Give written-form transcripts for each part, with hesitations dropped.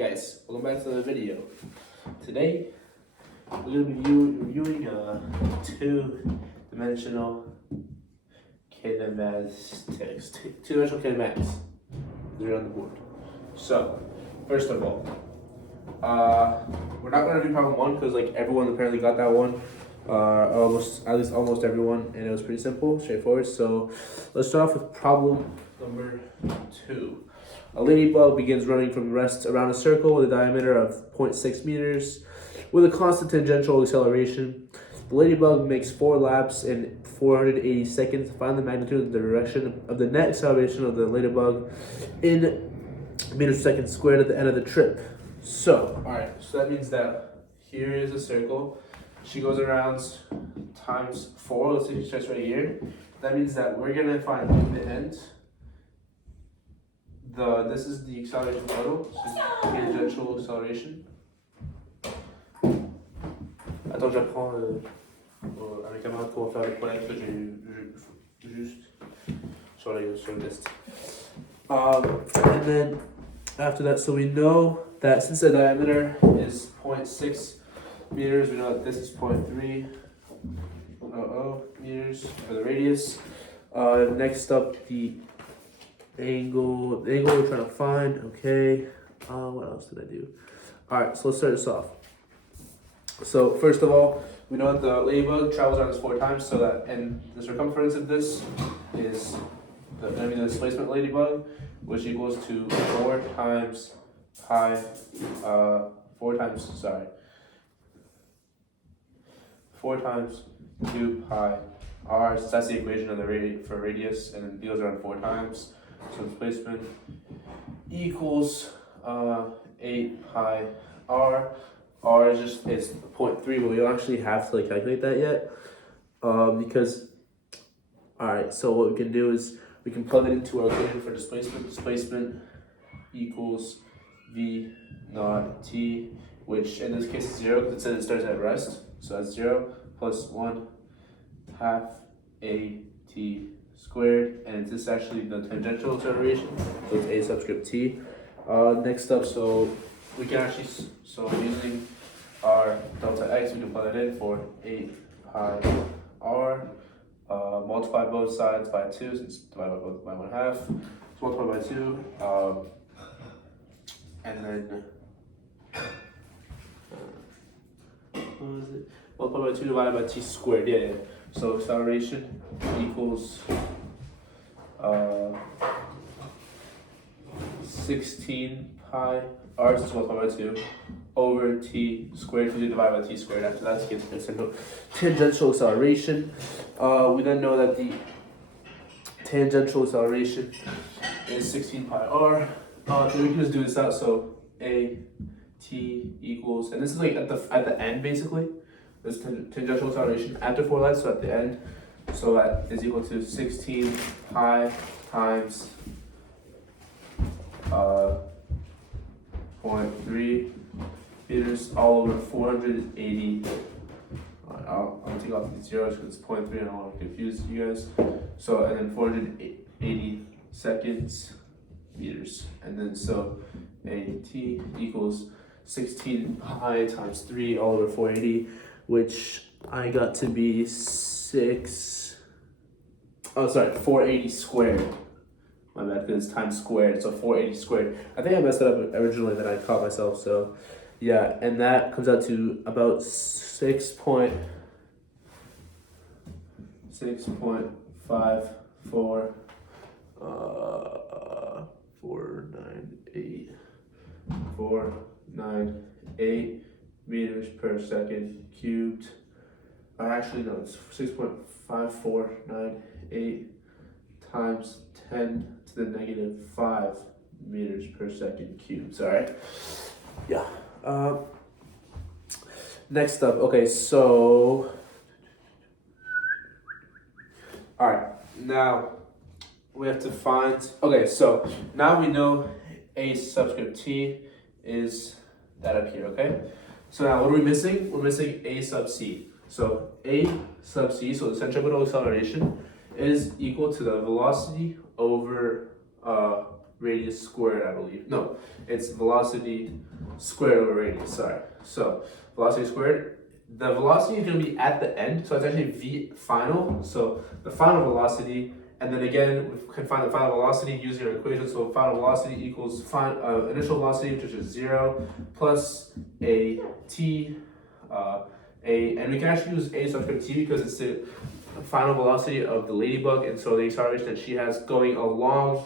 guys, welcome back to the video. Today, we're going to be reviewing two-dimensional kinematics. Two-dimensional kinematics. They're on the board. So, first of all, we're not going to do problem one because like everyone apparently got that one. Almost everyone, and it was pretty simple, straightforward. So, let's start off with problem number 2. A ladybug begins running from rest around a circle with a diameter of 0.6 meters with a constant tangential acceleration. The ladybug makes 4 laps in 480 seconds. Find the magnitude of the direction of the net acceleration of the ladybug in meters per second squared at the end of the trip. So, alright, so that means that here is a circle. She goes around times 4. Let's say she starts right here. That means that we're going to find in the end. This is the acceleration total, so tangential acceleration. Attends, j'apprends avec un camarade comment faire le problème que j'ai juste sur le test. And then after that, so we know that since the diameter is 0.6 meters, we know that this is 0.3 meters for the radius. Next up, the angle we're trying to find. Okay, what else did I do? All right, so let's start this off. So first of all, we know that the ladybug travels around this 4 times, so that, and the circumference of this is going to be the displacement ladybug, which equals to 4 times 2 pi r. So that's the equation of the for radius, and it goes around 4 times. So displacement equals 8 pi r. R is 0.3, but we don't actually have to calculate that yet, because alright. So what we can do is we can plug it into our equation for displacement. Displacement equals v naught t, which in this case is 0 because it says it starts at rest. So that's 0 plus 1 half a t squared, and this is actually the tangential acceleration, so it's a subscript t. Next up, so we can actually, so using our delta x, we can plug it in for 8 pi r. Multiply both sides by 2, since divided by both by 1/2. So multiply by 2, and then what was it? Multiply by 2 divided by t squared. Yeah. So acceleration equals 16 pi r, so multiplied by 2, over t squared, because we divide by t squared. After that, it gets tangential acceleration. We then know that the tangential acceleration is 16 pi r. Then we can just do this out. So a t equals, and this is like at the end basically. This tangential acceleration after 4 lines, so at the end. So that is equal to 16 pi times 0.3 meters all over 480. I'll take off these zeros because it's 0.3 and I don't want to confuse you guys. So, and then 480 seconds meters. And then so AT equals 16 pi times 3 all over 480, which I got to be 480 squared. My bad, because it's times squared, so 480 squared. I think I messed it up originally, then I caught myself, so yeah, and that comes out to about 6.54 498 meters per second cubed. Actually, no, it's 6.5498 times 10 to the negative 5 meters per second cubed. Sorry. Yeah. Next up, okay, so alright, now we have to find, okay, so now we know a subscript t is that up here, okay? So now what are we missing? We're missing a sub c. So a sub c, so the centripetal acceleration, is equal to the velocity over radius squared, I believe. No, it's velocity squared over radius, sorry. So, velocity squared, the velocity is going to be at the end, so it's actually v final. So, the final velocity, and then again, we can find the final velocity using our equation. So, final velocity equals initial velocity, which is 0, plus a t, and we can actually use a subscript t because it's the final velocity of the ladybug, and so the acceleration that she has going along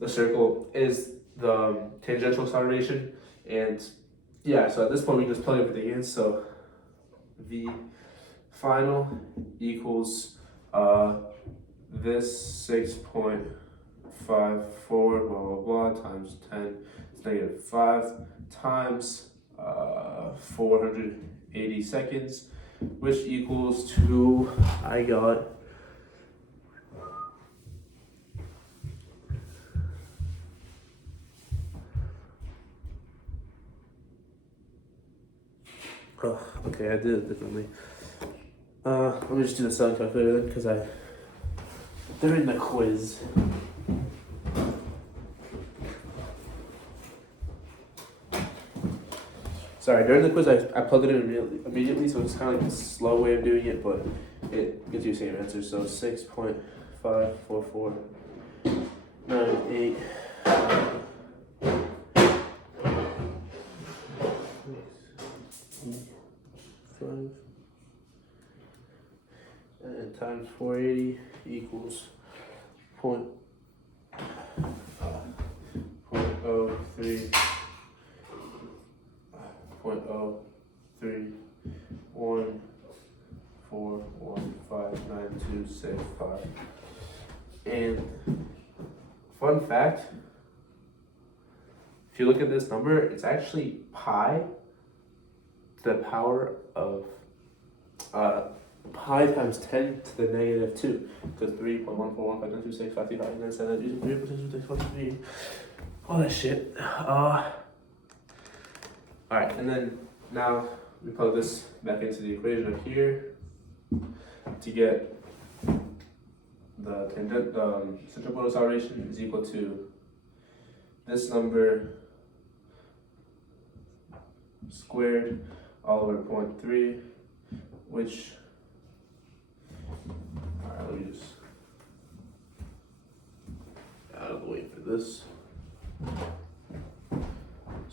the circle is the tangential acceleration. And yeah, so at this point we can just plug everything in. So v final equals this 6.54 blah blah blah times 10 is negative 5 times 480 seconds, which equals to, I got okay, I did it differently. Let me just do the sound calculator then, because they're in the quiz. Sorry, during the quiz I plugged it in immediately, so it's kind of like a slow way of doing it, but it gives you the same answer. So 6.54498 and times 480 equals 0.03 0.031415926 And fun fact, if you look at this number, it's actually pi to the power of pi times 10 to the negative 2, because 3.141592653 all that shit. Alright, and then now we plug this back into the equation up here to get the centripetal acceleration is equal to this number squared all over 0.3, which, alright, let me just out of the way for this.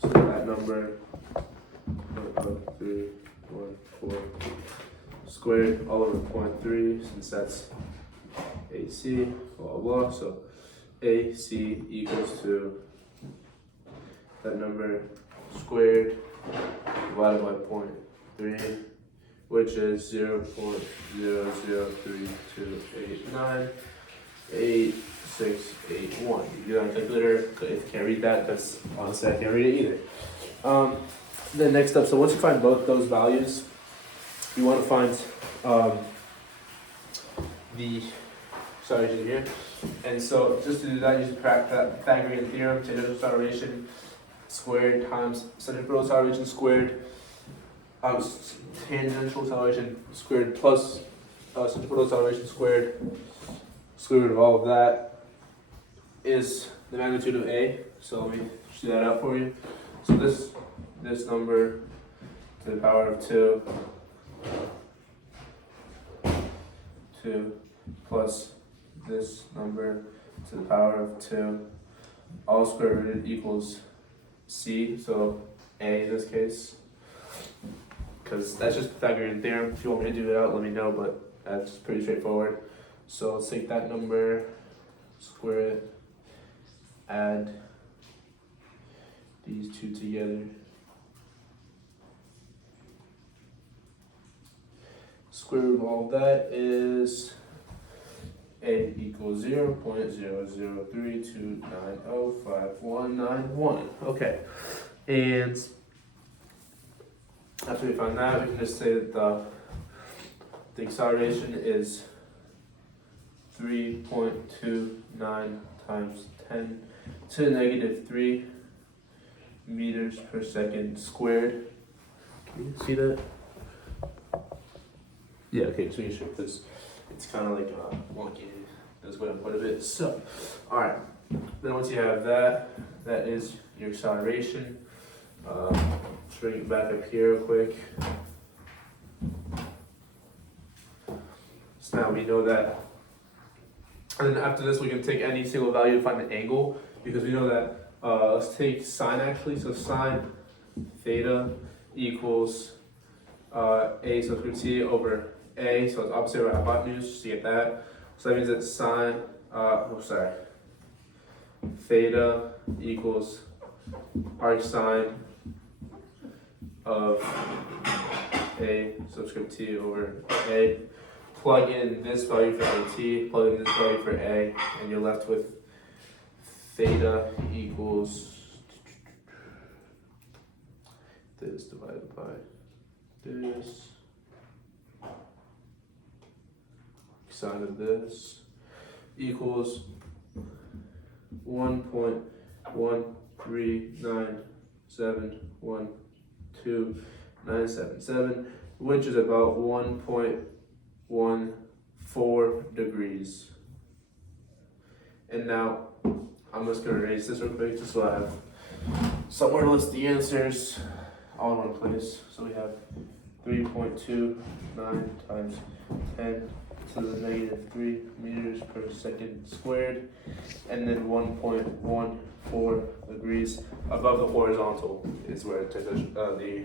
So that number 314 squared all over 0.3, since that's AC, blah blah. So AC equals to that number squared divided by 0.3, which is 0.00328986881. You do that on calculator if you can't read that, because honestly I can't read it either. Then next up, so once you find both those values, you want to find the acceleration here. And so just to do that, use the Pythagorean theorem, tangential acceleration squared times centripetal acceleration squared, tangential acceleration squared plus centripetal acceleration squared, square root of all of that is the magnitude of A. So let me shoot that out for you. So this number to the power of 2 plus this number to the power of 2, all square rooted equals C, so A in this case, because that's just Pythagorean theorem. If you want me to do it out, let me know, but that's pretty straightforward. So let's take that number, square it, add these two together. Square root of all of that is A equals 0.00329059191. Okay, and after we find that, we can just say that the acceleration is 3.29 times 10 to the negative 3 meters per second squared. Can you see that? Yeah, okay, just making sure, because it's kind of like wonky. That's what I put a bit. So, alright, Then once you have that, that is your acceleration. Let's bring it back up here real quick. So now we know that. And then after this, we can take any single value to find the angle, because we know that, let's take sine actually. So sine theta equals a subscript t over a, so it's opposite of hypotenuse, just to get that. So that means that sine, theta equals arc sine of a subscript t over a. Plug in this value for at, plug in this value for a, and you're left with theta equals this divided by this, sine of this equals 1.139712977, which is about 1.14 degrees. And now I'm just gonna erase this real quick just so I have somewhere to list the answers all in one place. So we have 3.29 times 10 to the negative 3 meters per second squared, and then 1.14 degrees above the horizontal is where the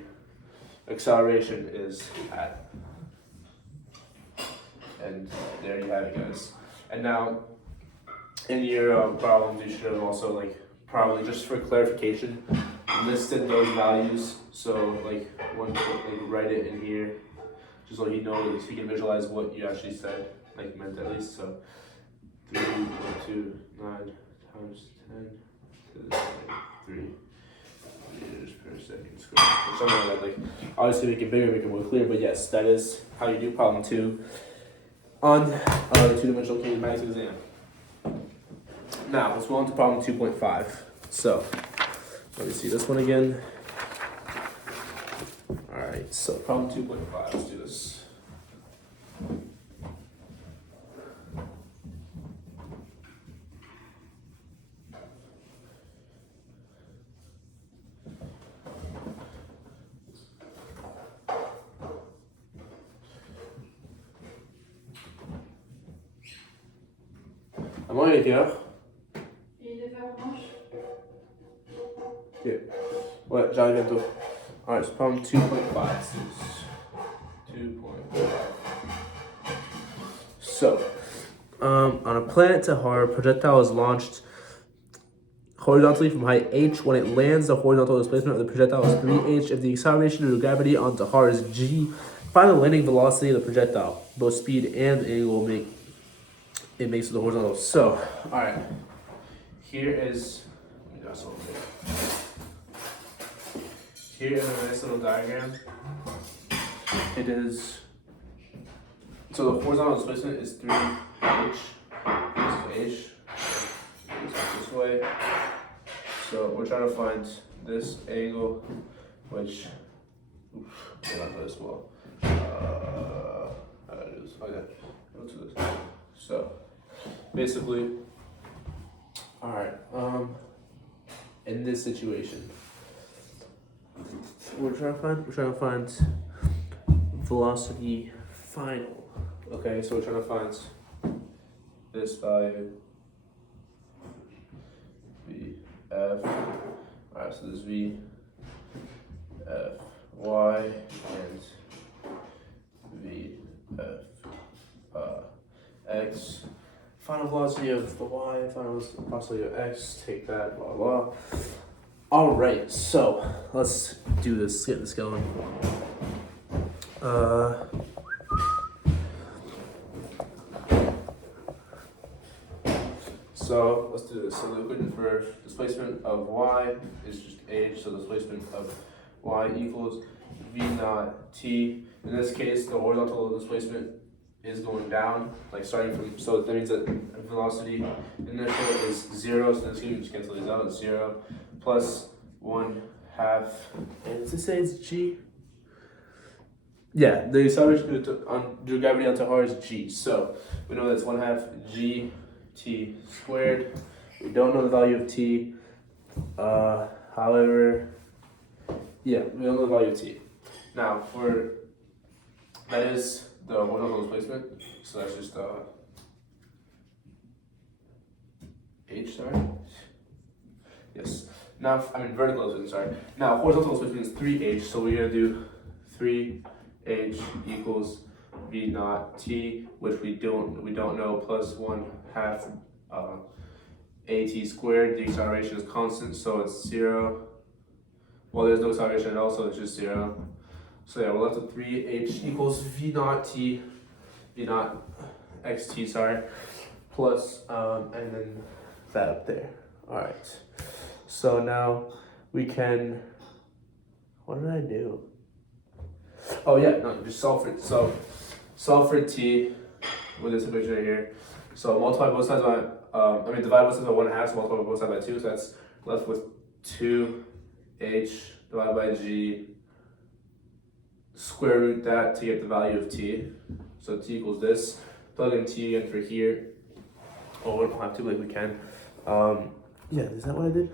acceleration is at. And there you have it, guys. And now in your problems, you should have also, like, probably just for clarification, listed those values. So like write it in here, just so you know, so you can visualize what you actually said, like meant at least. So 3.29 times 10 to the 3 meters per second squared. Or something like that. Like, obviously make it bigger, make it more clear, but yes, that is how you do problem 2 on the two-dimensional kinematics exam. Now, let's go on to problem 2.5. So, let me see this one again. Alright, so problem 2.5, let's do this. À moi, il est quelle heure? Et de faire blanche. Ok. Ouais, j'arrive bientôt. Alright, so problem 2.5. 2.5. So, on a planet Tahar, a projectile is launched horizontally from height h. When it lands, the horizontal displacement of the projectile is 3h. If the acceleration due to gravity on Tahar is g, find the landing velocity of the projectile. Both speed and angle it makes to the horizontal. So, alright. Here is, let me do this a little bit. Here is a nice little diagram. It is, so the horizontal displacement is 3h. This is h. This way. So we're trying to find this angle, which, may not go this well. I gotta do this. Okay, go to this. So basically, alright, in this situation, we're trying to find velocity final. Okay, so we're trying to find this value, VF. Alright, so this V, F, Y, and V, F, X. Final velocity of the Y, final velocity of X, take that, blah, blah. Alright, so let's do this, get this going. So let's do this. So the equation for displacement of Y is just h, so displacement of Y equals V naught T. In this case, the horizontal displacement is going down, like starting from, so that means that velocity initial is 0, so in this case we just cancel these out, it's 0, plus 1/2, and does it say it's G? Yeah, the acceleration due to gravity on Tahar is G, so we know that's 1/2 GT squared We don't know the value of t. However, yeah, we don't know the value of t. Now, that is the horizontal displacement. So that's just h, sorry. Yes. Now, vertical displacement, sorry. Now, horizontal displacement is 3h, so we're going to do 3h equals v naught t, which we don't know, plus 1/2 at squared. The acceleration is constant, so it's 0. Well, there's no acceleration at all, so it's just 0. So yeah, we're left with 3h equals v naught xt, sorry, plus and then that up there. All right. So now we can. What did I do? Oh yeah, no, just solve for t with this equation right here. So multiply both sides by divide both sides by 1/2, so multiply both sides by 2. So that's left with 2h divided by g. Square root that to get the value of t. So t equals this. Plug in t in for here. Oh, we don't have to, like we can. Yeah, is that what I did?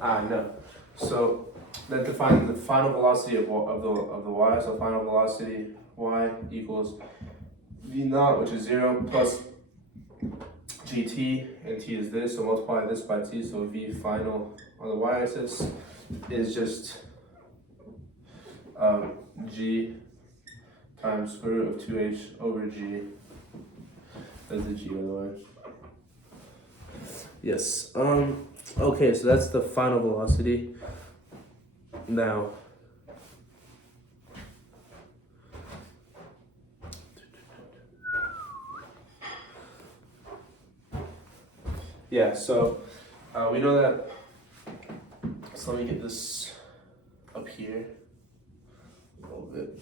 No. So then to find the final velocity of the y, so final velocity y equals v naught, which is 0, plus gt, and t is this, so multiply this by t, so v final on the y-axis is just g times square root of 2h over g. That's the g, by the way. Yes. Okay, so that's the final velocity. Now, yeah, so we know that. So let me get this up here a little bit.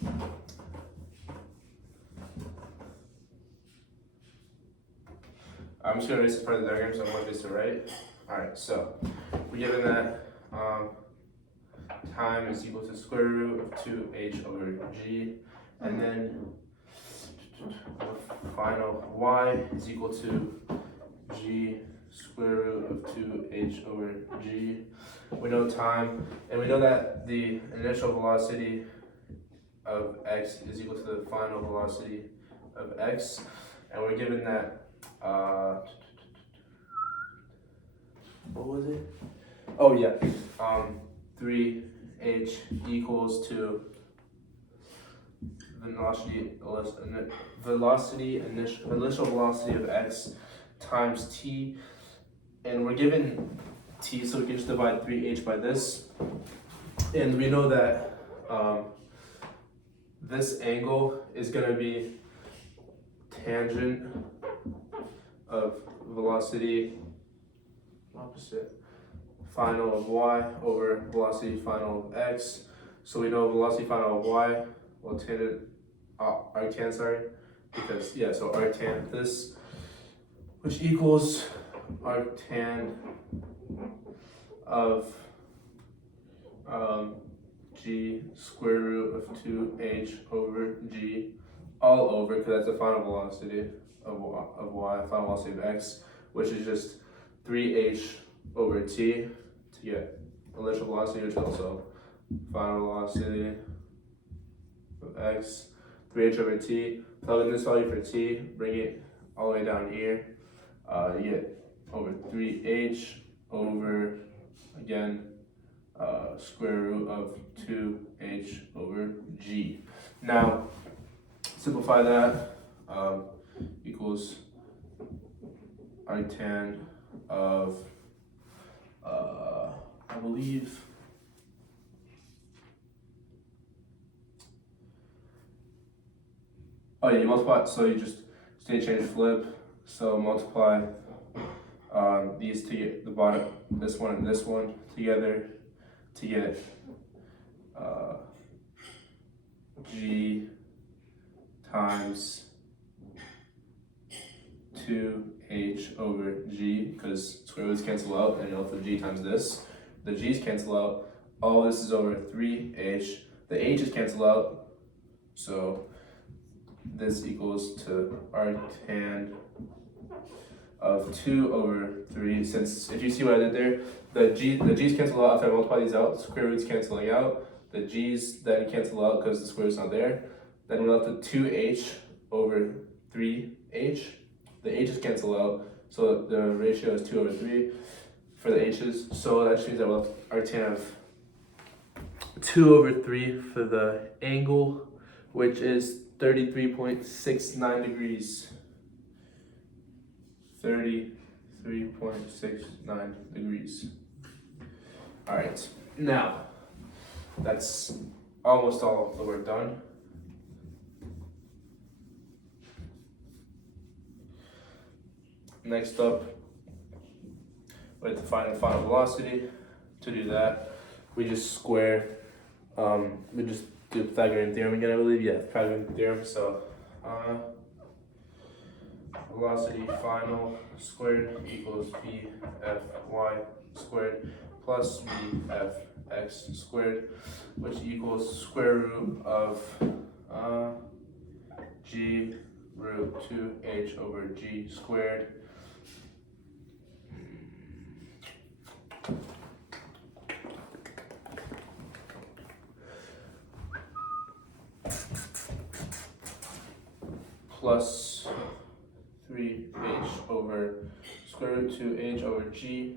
I'm just gonna erase this part of the diagram so I want this to right. Alright, so we're given that time is equal to square root of 2h over g, and then final y is equal to g square root of 2h over g. We know time, and we know that the initial velocity of x is equal to the final velocity of x, and we're given that what was it? Oh yeah, 3h equals to initial velocity of x times t, and we're given t, so we can just divide 3h by this, and we know that this angle is going to be tangent of velocity opposite final of y over velocity final of x. So we know velocity final of y, well tangent arctan, sorry, because yeah, so arctan this, which equals arctan of g square root of 2h over g all over, because that's the final velocity of y, final velocity of x, which is just 3h over t to get initial velocity, which is also final velocity of x, 3h over t. Plug in this value for t, bring it all the way down here, you get over 3h over, again, square root of 2h over g. Now, simplify that, equals arctan of, I believe, oh yeah, you multiply, so you just state change flip, so multiply these to get the bottom, this one and this one together to get g times 2h over g, because square roots cancel out, and also g times this. The g's cancel out. All this is over 3h. The h's cancel out. So this equals to arctan of 2 over 3. Since if you see what I did there, the g's cancel out after I multiply these out, square roots canceling out. The g's then cancel out because the square root's not there. Then we're left with 2h over 3h. The h's cancel out, so the ratio is 2 over 3 for the h's. So that means that we'll have arctan of 2 over 3 for the angle, which is 33.69 degrees. 33.69 degrees. All right, now that's almost all of the work done. Next up, we have to find the final velocity. To do that, we just square, we just do Pythagorean theorem again, I believe. Yeah, Pythagorean theorem. So, velocity final squared equals bfy squared plus bfx squared, which equals square root of g root 2h over g squared plus 3h over square root 2h over g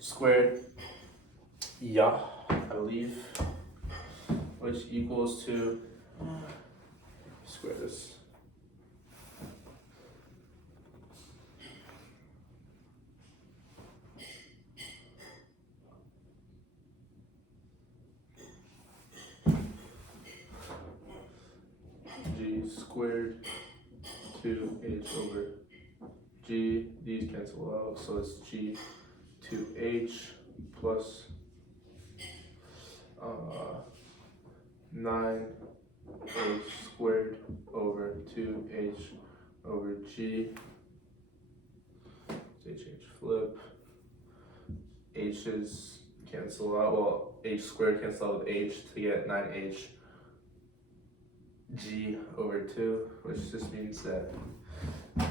squared, yeah, I believe, which equals to, square this, g squared 2h over g, these cancel out, so it's g 2h plus 9h squared over 2h over g, h flip, h's cancel out, well h squared cancel out with h to get 9h g over 2, which just means that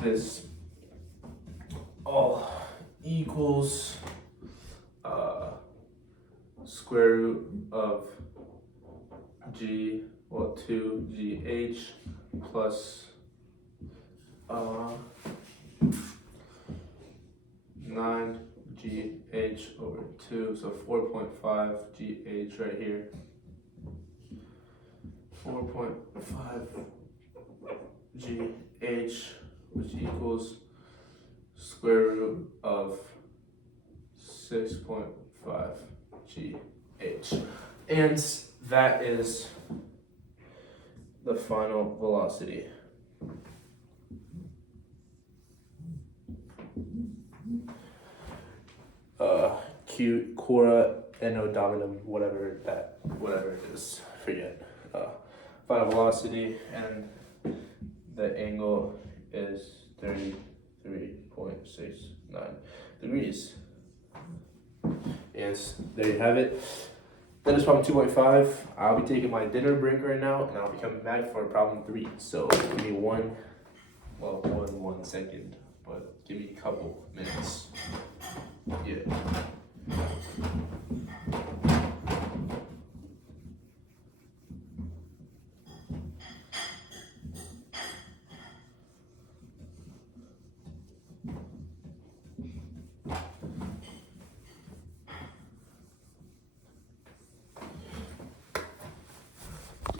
this all equals square root of g, well 2gh plus 9gh over 2, so 4.5 gh right here. 4.5 gh, which equals square root of 6.5 gh. And that is the final velocity. Cora enodominum, whatever it is, forget. Final velocity, and the angle is 33.69 degrees. And there you have it. That is problem 2.5. I'll be taking my dinner break right now, and I'll be coming back for problem 3. So give me one second, but give me a couple.